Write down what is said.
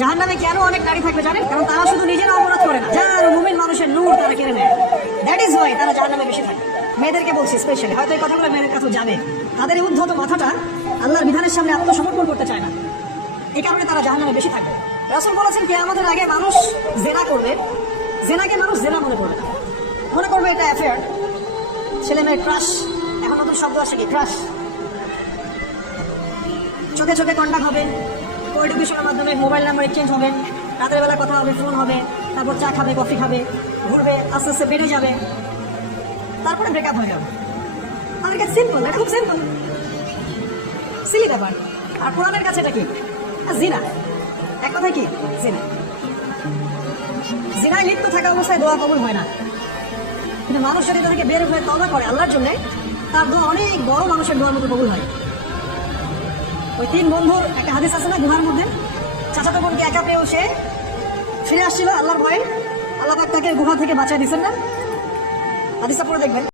জাহান্নামে কেন অনেক নারী থাকবে জানেন? কারণ তারা শুধু নিজেরা অপরাধ করে না, যারা মুমিন মানুষের নূর তারা কেড়ে নেয়। দ্যাট ইজ ওয়াই তারা জাহান্নামে বেশি থাকে। মেয়েদেরকে বলছি স্পেশালি, হয়তো এই কথাগুলো মেয়েদের কাছে যাবে, তাদের এই উদ্ধত মাথাটা আল্লাহর বিধানের সামনে আত্মসমর্পণ করতে চায় না, এই কারণে তারা জাহান্নামে বেশি থাকবে। রাসূল বলেছেন কিয়ামতের আগে মানুষ জেনা করবে, জেনাকে মানুষ জেনা মনে করবে না, মনে করবে এটা অ্যাফেয়ার, ছেলে মেয়ের ক্রাশ। এখন নতুন শব্দ আসে কি, ক্রাশ। চোখে চোখে কন্টাক্ট হবে, কোএডুকেশনের মাধ্যমে মোবাইল নাম্বার এক্সচেঞ্জ হবে, রাতের বেলা কথা হবে, ফোন হবে, তারপর চা খাবে, কফি খাবে, ঘুরবে, আস্তে আস্তে বেড়ে যাবে, তারপরে ব্রেকআপ হয়ে যাবে। আমাদের কাছে সিম্পল, এটা খুব সিম্পল, সিলি ব্যাপার। আর কোরআনের কাছে এটা কি? জিনা। এক কথায় কি? জিনা। জিনায় লিপ্ত থাকা অবস্থায় দোয়া কবুল হয় না, কিন্তু মানুষ যদি তাদেরকে বের হয়ে তওবা করে আল্লাহর জন্য, তার দোয়া অনেক বড় মানুষের দোয়ার মতো কবুল হয়। ওই তিন বন্ধুর একটা হাদিস আছে না গুহার মধ্যে, চাচাতো বোনকে একা পেয়েও সে ফিরে আসছিল আল্লাহর ভয়ে, আল্লাহ পাক তাকে গুহা থেকে বাঁচিয়ে দিচ্ছেন না, হাদিসটা পড়ে দেখবেন।